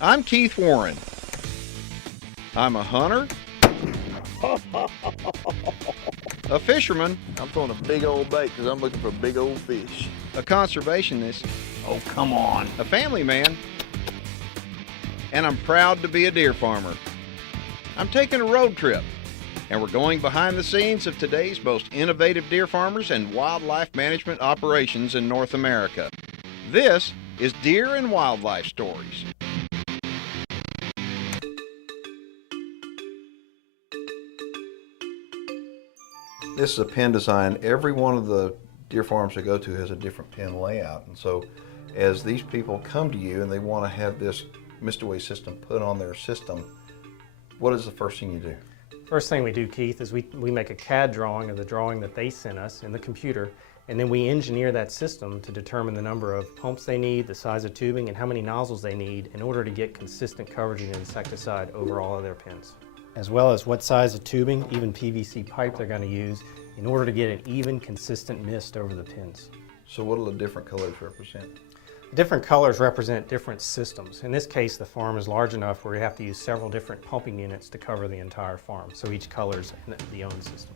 I'm Keith Warren. I'm a hunter, a fisherman, I'm throwing a big old bait because I'm looking for big old fish. a conservationist, Oh, come on. a family man, and I'm proud to be a deer farmer. I'm taking a road trip, and we're going behind the scenes of today's most innovative deer farmers and wildlife management operations in North America. This is Deer and Wildlife Stories. This is a pen design. Every one of the deer farms I go to has a different pen layout. And so as these people come to you and they want to have this Mr. system put on their system, what is the first thing you do? First thing we do, Keith, is we make a CAD drawing of the drawing that they sent us in the computer, and then we engineer that system to determine the number of pumps they need, the size of tubing, and how many nozzles they need in order to get consistent coverage of insecticide over all of their pens, as well as what size of tubing, even PVC pipe they're going to use in order to get an even, consistent mist over the pins. So what do the different colors represent? Different colors represent different systems. In this case, the farm is large enough where you have to use several different pumping units to cover the entire farm, so each color is the own system.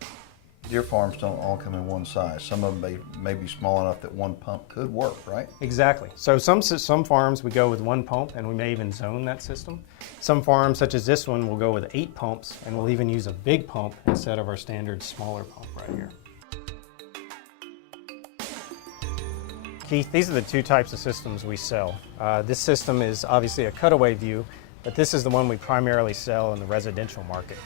Deer farms don't all come in one size. Some of them may be small enough that one pump could work, right? Exactly. So some farms we go with one pump, and we may even zone that system. Some farms, such as this one, will go with 8 pumps, and we'll even use a big pump instead of our standard smaller pump right here. Keith, these are the 2 types of systems we sell. This system is obviously a cutaway view, but this is the one we primarily sell in the residential market.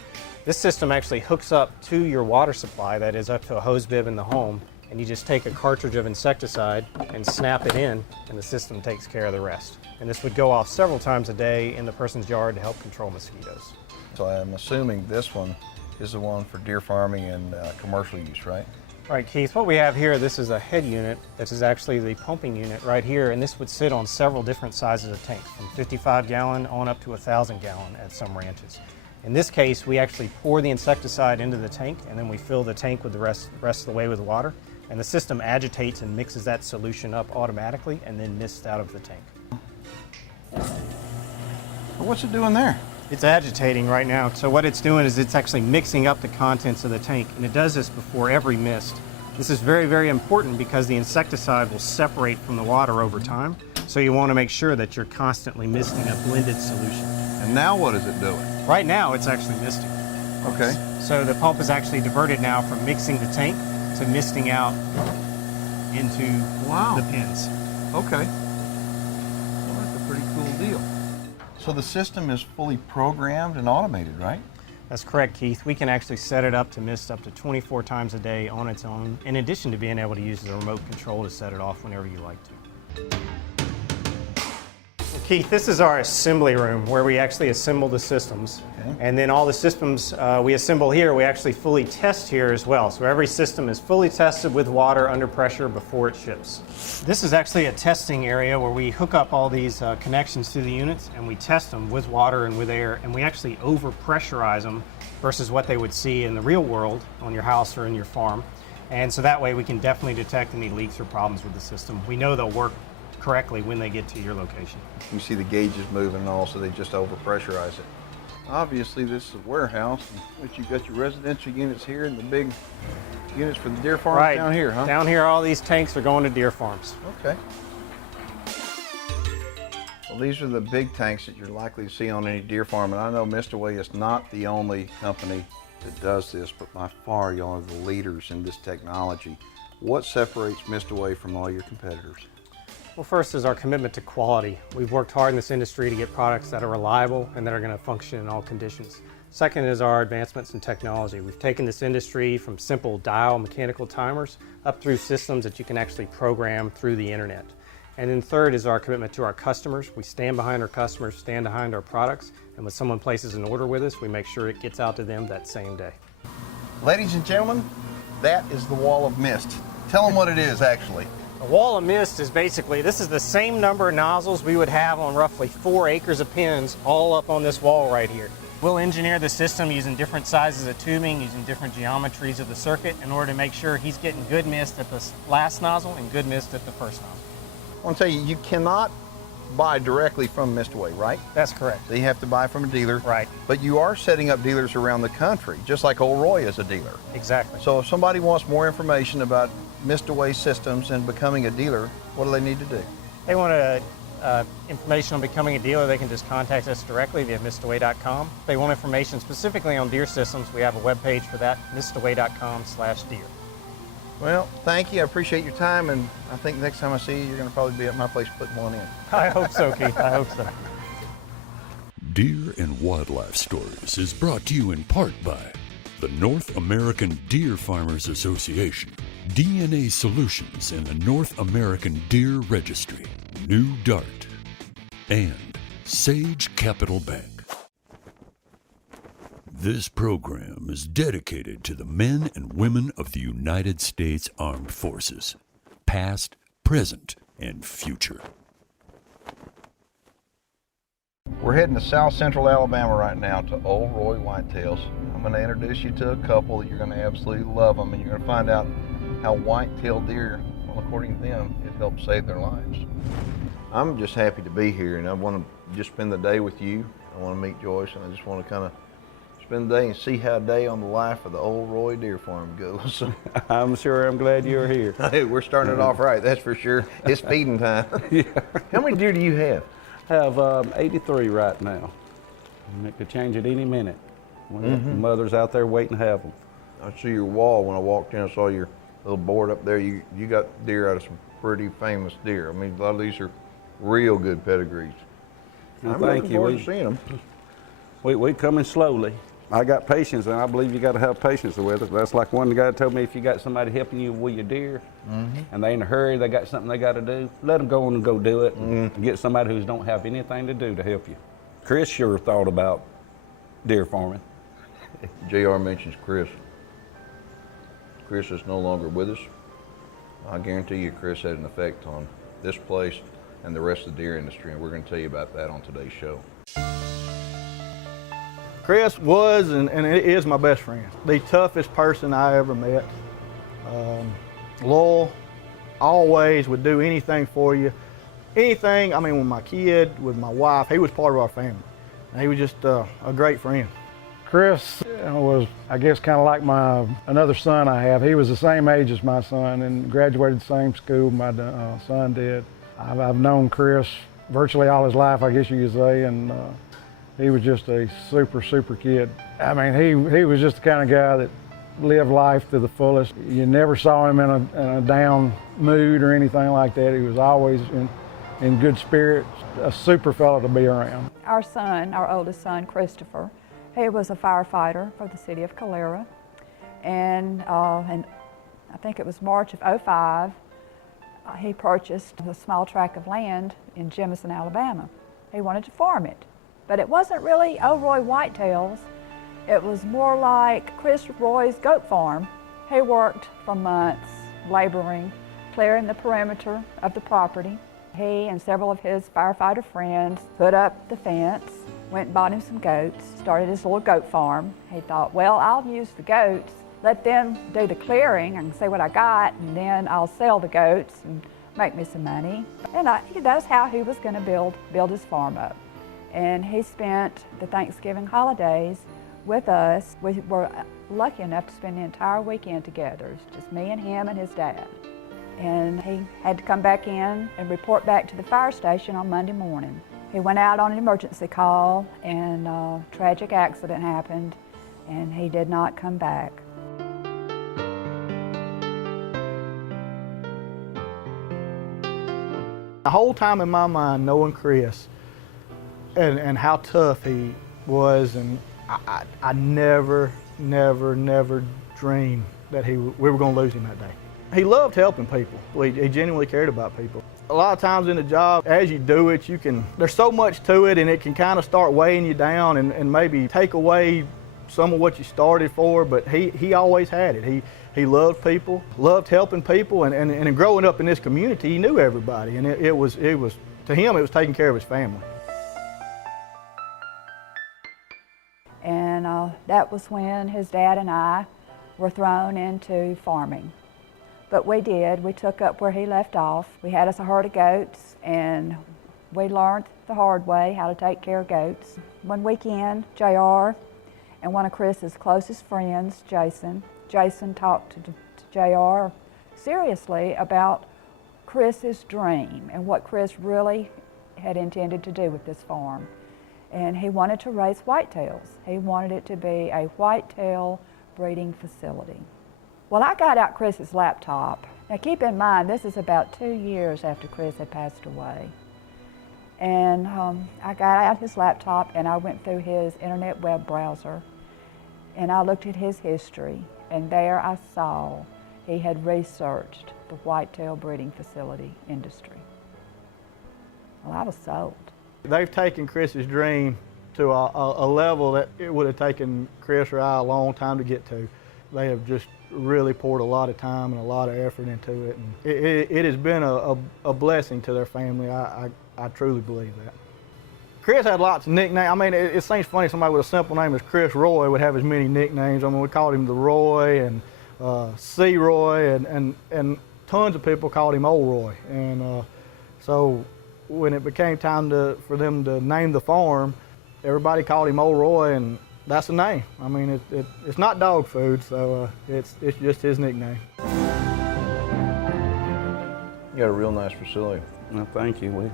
This system actually hooks up to your water supply, that is up to a hose bib in the home, and you just take a cartridge of insecticide and snap it in, and the system takes care of the rest. And this would go off several times a day in the person's yard to help control mosquitoes. So I'm assuming this one is the one for deer farming and commercial use, right? Right, Keith, what we have here, this is a head unit. This is actually the pumping unit right here, and this would sit on several different sizes of tanks, from 55 gallon on up to 1,000 gallon at some ranches. In this case, we actually pour the insecticide into the tank, and then we fill the tank with the rest of the way with water, and the system agitates and mixes that solution up automatically and then mists out of the tank. What's it doing there? It's agitating right now, so what it's doing is it's actually mixing up the contents of the tank, and it does this before every mist. This is very, very important because the insecticide will separate from the water over time, so you want to make sure that you're constantly misting a blended solution. And now what is it doing? Right now, it's actually misting. Okay. So the pump is actually diverted now from mixing the tank to misting out into the pins. Okay. Well, that's a pretty cool deal. So the system is fully programmed and automated, right? That's correct, Keith. We can actually set it up to mist up to 24 times a day on its own, in addition to being able to use the remote control to set it off whenever you like to. Keith, this is our assembly room where we actually assemble the systems. Okay. And then all the systems we assemble here, we actually fully test here as well. So every system is fully tested with water under pressure before it ships. This is actually a testing area where we hook up all these connections to the units and we test them with water and with air, and we actually over-pressurize them versus what they would see in the real world on your house or in your farm. And so that way we can definitely detect any leaks or problems with the system. We know they'll work correctly when they get to your location. You see the gauges moving and all, so they just overpressurize it. Obviously this is a warehouse, but you've got your residential units here and the big units for the deer farms down here, huh? Down here, all these tanks are going to deer farms. Okay. Well, these are the big tanks that you're likely to see on any deer farm, and I know Mr. Way is not the only company that does this, but by far y'all are the leaders in this technology. What separates Mr. Way from all your competitors? Well, first is our commitment to quality. We've worked hard in this industry to get products that are reliable and that are going to function in all conditions. Second is our advancements in technology. We've taken this industry from simple dial mechanical timers up through systems that you can actually program through the internet. And then third is our commitment to our customers. We stand behind our customers, stand behind our products, and when someone places an order with us, we make sure it gets out to them that same day. Ladies and gentlemen, that is the wall of mist. Tell them what it is actually. A wall of mist is basically, this is the same number of nozzles we would have on roughly 4 acres of pins all up on this wall right here. We'll engineer the system using different sizes of tubing, using different geometries of the circuit in order to make sure he's getting good mist at the last nozzle and good mist at the first nozzle. I want to tell you, you cannot buy directly from Mistaway, right? That's correct. So you have to buy from a dealer. Right. But you are setting up dealers around the country, just like Ol Roy is a dealer. Exactly. So if somebody wants more information about Mistaway systems and becoming a dealer, what do they need to do? They want information on becoming a dealer, they can just contact us directly via mistaway.com. If they want information specifically on deer systems, we have a webpage for that, mistaway.com/deer. Well, thank you. I appreciate your time, and I think next time I see you, you're going to probably be at my place putting one in. I hope so, Keith. I hope so. Deer and Wildlife Stories is brought to you in part by the North American Deer Farmers Association, DNA Solutions and the North American Deer Registry, New Dart, and Sage Capital Bank. This program is dedicated to the men and women of the United States Armed Forces, past, present, and future. We're heading to South Central Alabama right now to Ol Roy Whitetails. I'm going to introduce you to a couple that you're going to absolutely love them, and you're going to find out how white-tailed deer, well, according to them, it helps save their lives. I'm just happy to be here, and I want to just spend the day with you. I want to meet Joyce, and I just want to kind of spend the day and see how a day on the life of the Ol Roy Deer Farm goes. I'm sure I'm glad you're here. Hey, we're starting it off right, that's for sure. It's feeding time. Yeah. How many deer do you have? I have 83 right now. And it could change at any minute. When the mother's out there waiting to have them. I see your wall when I walked in. I saw your little board up there. You got deer out of some pretty famous deer. I mean, a lot of these are real good pedigrees. Well, I'm thank looking you. forward to seeing them. We coming slowly. I got patience, and I believe you got to have patience with it. That's like one guy told me, if you got somebody helping you with your deer, and they in a hurry, they got something they got to do, let them go on and go do it, and get somebody who don't have anything to do to help you. Chris sure thought about deer farming. JR mentions Chris. Chris is no longer with us. I guarantee you Chris had an effect on this place and the rest of the deer industry, and we're going to tell you about that on today's show. Chris was and is my best friend. The toughest person I ever met. Loyal, always would do anything for you. Anything, I mean, with my kid, with my wife, he was part of our family. He was just a great friend. Chris was, I guess, kind of like another son I have. He was the same age as my son and graduated the same school my son did. I've known Chris virtually all his life, I guess you could say, and he was just a super kid. I mean, he was just the kind of guy that lived life to the fullest. You never saw him in a down mood or anything like that. He was always in good spirits, a super fella to be around. Our son, our oldest son, Christopher, he was a firefighter for the city of Calera, and I think it was March of '05, he purchased a small tract of land in Jemison, Alabama. He wanted to farm it, but it wasn't really Ol Roy Whitetails. It was more like Chris Roy's goat farm. He worked for months, laboring, clearing the perimeter of the property. He and several of his firefighter friends put up the fence, went and bought him some goats, started his little goat farm. He thought, well, I'll use the goats, let them do the clearing and see what I got, and then I'll sell the goats and make me some money. And that's how he was going to build his farm up. And he spent the Thanksgiving holidays with us. We were lucky enough to spend the entire weekend together. It's just me and him and his dad. And he had to come back in and report back to the fire station on Monday morning. He went out on an emergency call, and a tragic accident happened, and he did not come back. The whole time in my mind, knowing Chris and how tough he was, and I never dreamed that we were going to lose him that day. He loved helping people. He genuinely cared about people. A lot of times in the job, as you do it, there's so much to it, and it can kind of start weighing you down and maybe take away some of what you started for, but he always had it. He loved people, loved helping people, and growing up in this community, he knew everybody, and it was to him, it was taking care of his family. And that was when his dad and I were thrown into farming. But we took up where he left off. We had us a herd of goats, and We learned the hard way how to take care of goats. One weekend, JR and one of Chris's closest friends, Jason talked to JR seriously about Chris's dream and what Chris really had intended to do with this farm. And he wanted to raise whitetails. He wanted it to be a whitetail breeding facility. Well, I got out Chris's laptop. Now keep in mind, this is about 2 years after Chris had passed away. And I got out his laptop and I went through his internet web browser and I looked at his history, and there I saw he had researched the whitetail breeding facility industry. Well, I was sold. They've taken Chris's dream to a level that it would have taken Chris or I a long time to get to. They have just really poured a lot of time and a lot of effort into it. And it has been a blessing to their family. I truly believe that. Chris had lots of nicknames. I mean, it seems funny somebody with a simple name as Chris Roy would have as many nicknames. I mean, we called him the Roy and C Roy and tons of people called him Ol Roy. And so when it became time for them to name the farm, everybody called him Ol Roy, and that's the name. I mean, it's not dog food, so it's just his nickname. You got a real nice facility. Well, thank you.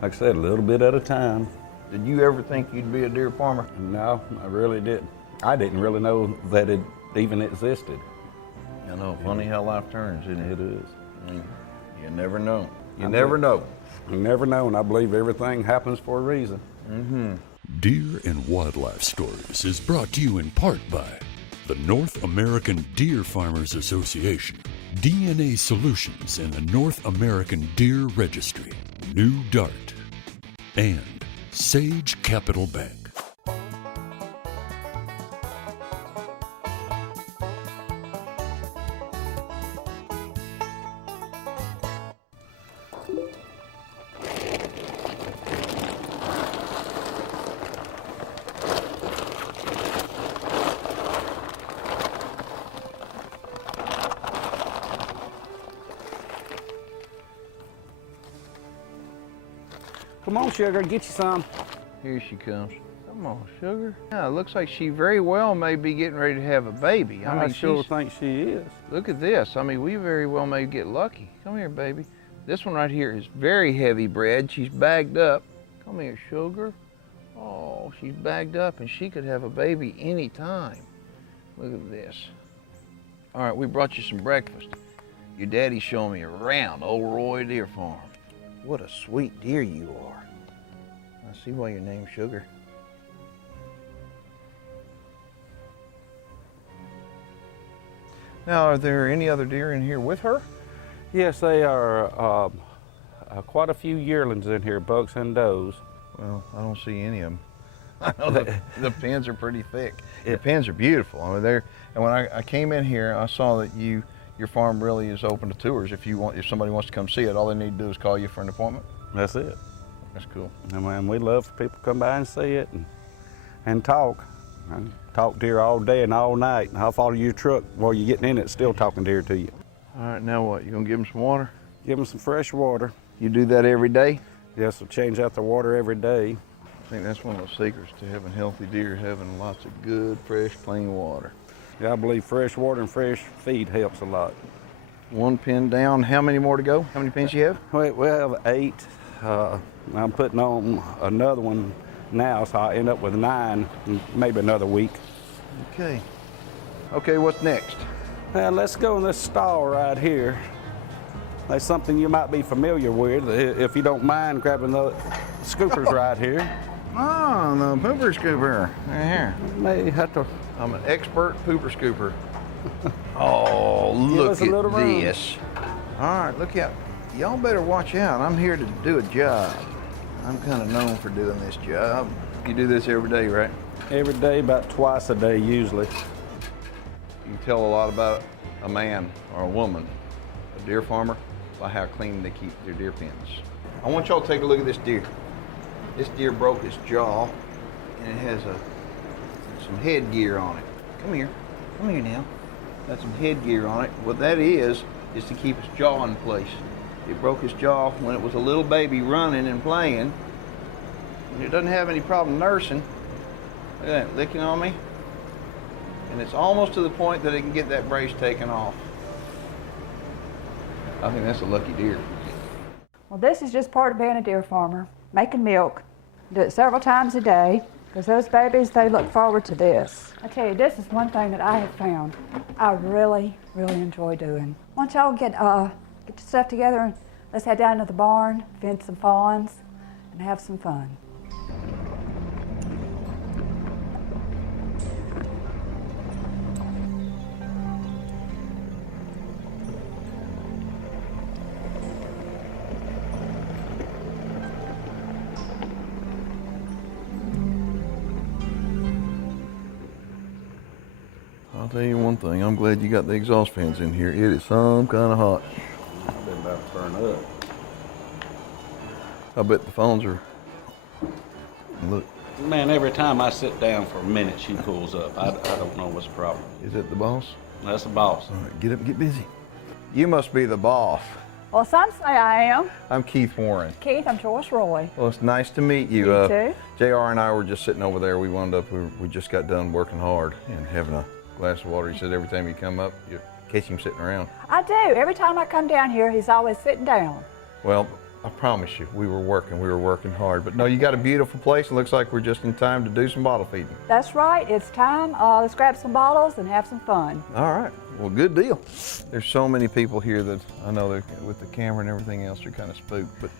Like I said, a little bit at a time. Did you ever think you'd be a deer farmer? No, I really didn't. I didn't really know that it even existed. I know, funny how life turns, isn't it? It is. You never know. You never know. You never know, and I believe everything happens for a reason. Deer and Wildlife Stories is brought to you in part by the North American Deer Farmers Association, DNA Solutions and the North American Deer Registry, New Dart, and Sage Capital Bank. Come on, Sugar, get you some. Here she comes. Come on, Sugar. Yeah, it looks like she very well may be getting ready to have a baby. I mean, sure think she is. Look at this. I mean, we very well may get lucky. Come here, baby. This one right here is very heavy bred. She's bagged up. Come here, Sugar. Oh, she's bagged up and she could have a baby any time. Look at this. All right, we brought you some breakfast. Your daddy's showing me around Ol Roy Deer Farm. What a sweet deer you are. I see why your name's Sugar. Now, are there any other deer in here with her? Yes, they are quite a few yearlings in here, bucks and does. Well, I don't see any of them. I know the pins are pretty thick. The pins are beautiful. I mean, and when I came in here, I saw that your farm really is open to tours. If somebody wants to come see it, all they need to do is call you for an appointment. That's it. That's cool. I mean, we love for people to come by and see it and talk. And talk deer all day and all night. And I'll follow your truck while you're getting in it, still talking deer to you. All right, now what? You gonna give them some water? Give them some fresh water. You do that every day? Yes, we'll change out the water every day. I think that's one of those secrets to having healthy deer, having lots of good, fresh, clean water. Yeah, I believe fresh water and fresh feed helps a lot. One pin down. How many more to go? How many pins you have? We have 8. I'm putting on another one now, so I'll end up with 9, maybe another week. Okay. Okay, what's next? Well, let's go in this stall right here. That's something you might be familiar with, if you don't mind grabbing the scoopers right here. Oh, the pooper scooper. Right here. May have to. I'm an expert pooper scooper. Oh, look at this. All right, look out. Y'all better watch out. I'm here to do a job. I'm kind of known for doing this job. You do this every day, right? Every day, about twice a day, usually. You can tell a lot about a man or a woman, a deer farmer, by how clean they keep their deer pens. I want y'all to take a look at this deer. This deer broke its jaw, and it has some headgear on it. Come here now. Got some headgear on it. What that is to keep its jaw in place. He broke his jaw when it was a little baby running and playing. And it doesn't have any problem nursing. Look at that, licking on me. And it's almost to the point that it can get that brace taken off. I think that's a lucky deer. Well, this is just part of being a deer farmer, making milk. Do it several times a day, because those babies, they look forward to this. I tell you, this is one thing that I have found I really, really enjoy doing. Why don't y'all get your stuff together and let's head down to the barn, feed some fawns, and have some fun. I'll tell you one thing, I'm glad you got the exhaust fans in here. It is some kind of hot. I've been about to burn up. I bet the phones are, look, Man, every time I sit down for a minute, she pulls up. I don't know what's the problem. is it the boss? That's the boss. All right, get up and get busy. You must be the boss. Well, some say I am. I'm Keith Warren. Keith, I'm Joyce Roy. Well, it's nice to meet you. You too. JR and I were just sitting over there. We wound up, we just got done working hard and having a glass of water. He said every time you come up, you catch him sitting around. I do. Every time I come down here, he's always sitting down. Well, I promise you, we were working hard. But no, you got a beautiful place. It looks like we're just in time to do some bottle feeding. That's right. It's time. Let's grab some bottles and have some fun. All right. Well, good deal. There's so many people here that I know with the camera and everything else, they're kind of spooked. But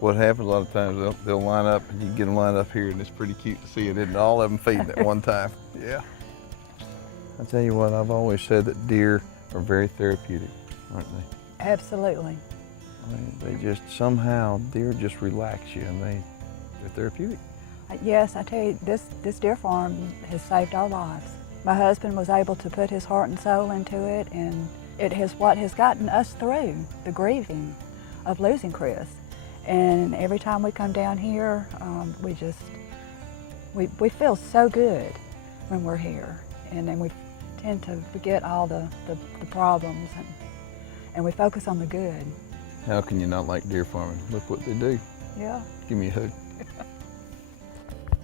what happens a lot of times, they'll line up and you get them lined up here, and it's pretty cute to see it, isn't it? All of them feeding at one time. Yeah. I tell you what, I've always said that deer are very therapeutic, aren't they? Absolutely. I mean, they just somehow, deer just relax you, and they're therapeutic. Yes, I tell you, this deer farm has saved our lives. My husband was able to put his heart and soul into it, and it is what has gotten us through the grieving of losing Chris. And every time we come down here, we feel so good when we're here, and then we tend to forget all the problems, and we focus on the good. How can you not like deer farming? Look what they do. Yeah. Give me a hug.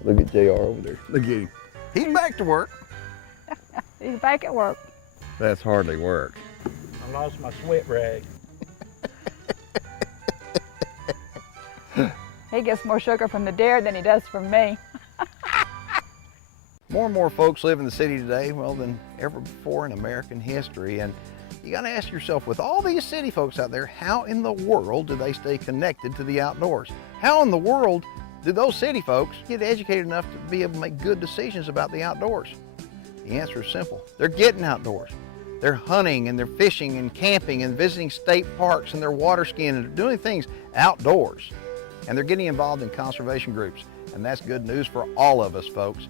Look at JR over there. Look at him. He's back to work. He's back at work. That's hardly work. I lost my sweat rag. He gets more sugar from the deer than he does from me. More and more folks live in the city today, well, than ever before in American history. And you gotta ask yourself, with all these city folks out there, how in the world do they stay connected to the outdoors? How in the world do those city folks get educated enough to be able to make good decisions about the outdoors? The answer is simple. They're getting outdoors. They're hunting and they're fishing and camping and visiting state parks, and they're water skiing and they're doing things outdoors. And they're getting involved in conservation groups. And that's good news for all of us, folks.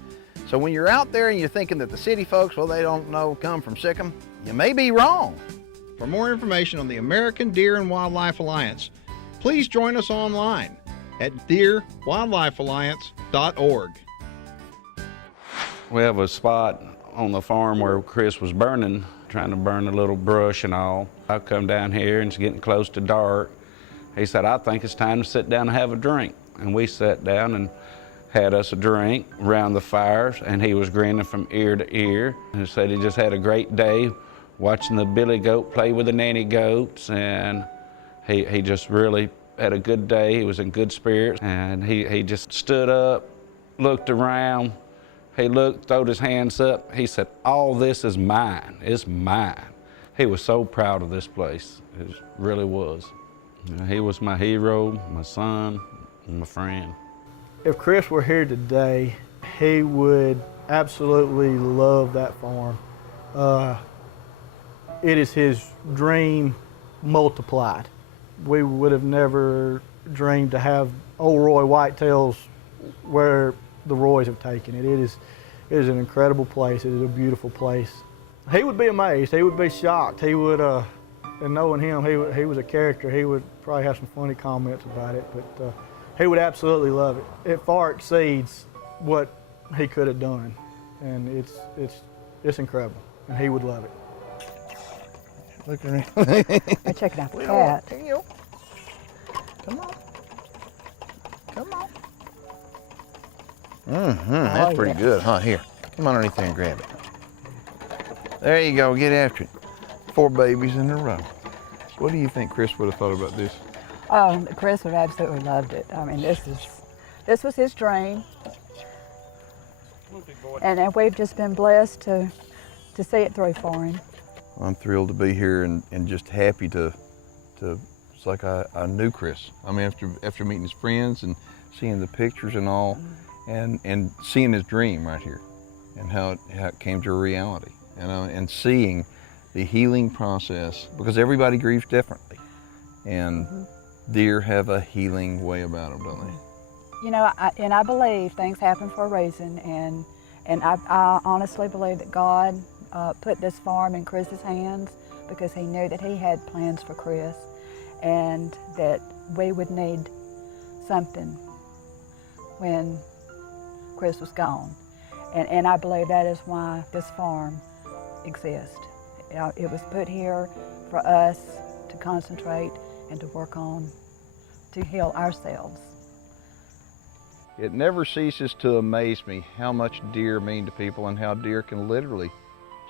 So when you're out there and you're thinking that the city folks, well, they don't know come from Sikkim, you may be wrong. For more information on the American Deer and Wildlife Alliance, please join us online at deerwildlifealliance.org. We have a spot on the farm where Chris was burning, trying to burn a little brush and all. I come down here and it's getting close to dark. He said, I think it's time to sit down and have a drink. And we sat down and had us a drink around the fires, and he was grinning from ear to ear. And he said he just had a great day watching the billy goat play with the nanny goats, and he just really had a good day. He was in good spirits, and he just stood up, looked around. He looked, throwed his hands up. He said, all this is mine. It's mine. He was so proud of this place. It really was. You know, he was my hero, my son, and my friend. If Chris were here today, he would absolutely love that farm. It is his dream multiplied. We would have never dreamed to have Ol Roy Whitetails where the Roys have taken it. It is an incredible place. It is a beautiful place. He would be amazed. He would be shocked. He would, and knowing him, he was a character. He would probably have some funny comments about it, but he would absolutely love it. It far exceeds what he could have done, and it's incredible, and he would love it. Look at me. I'm checking out the cat. Come on. Come on. That's pretty good, huh? Here, come on underneath there and grab it. There you go, get after it. 4 babies in a row. What do you think Chris would have thought about this? Oh, Chris would have absolutely loved it. I mean, this was his dream. And we've just been blessed to see it through for him. I'm thrilled to be here and just happy to it's like I knew Chris. I mean, after meeting his friends and seeing the pictures and all, and seeing his dream right here, and how it came to a reality, and seeing the healing process, because everybody grieves differently, and deer have a healing way about them, don't they? You know, I believe things happen for a reason, and I honestly believe that God put this farm in Chris's hands because he knew that he had plans for Chris, and that we would need something when Chris was gone. And I believe that is why this farm exists. It was put here for us to concentrate and to work on, to heal ourselves. It never ceases to amaze me how much deer mean to people and how deer can literally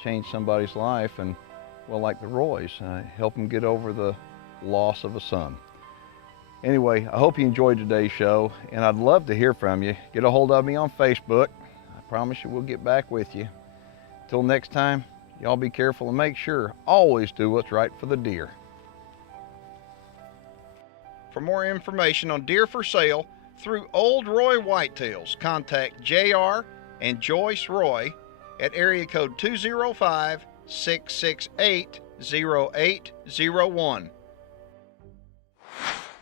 change somebody's life, and, well, like the Roys, help them get over the loss of a son. Anyway, I hope you enjoyed today's show, and I'd love to hear from you. Get a hold of me on Facebook. I promise you we'll get back with you. Till next time, y'all be careful and make sure, always do what's right for the deer. For more information on deer for sale through Ol Roy Whitetails, contact JR and Joyce Roy at area code 205-668-0801.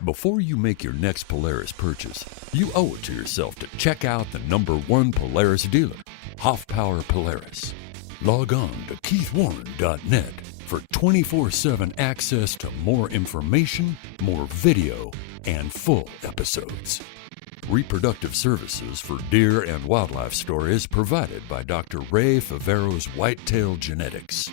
Before you make your next Polaris purchase, you owe it to yourself to check out the #1 Polaris dealer, Hoff Power Polaris. Log on to keithwarren.net for 24/7 access to more information, more video, and full episodes. Reproductive services for deer and wildlife stories provided by Dr. Ray Favero's Whitetail Genetics.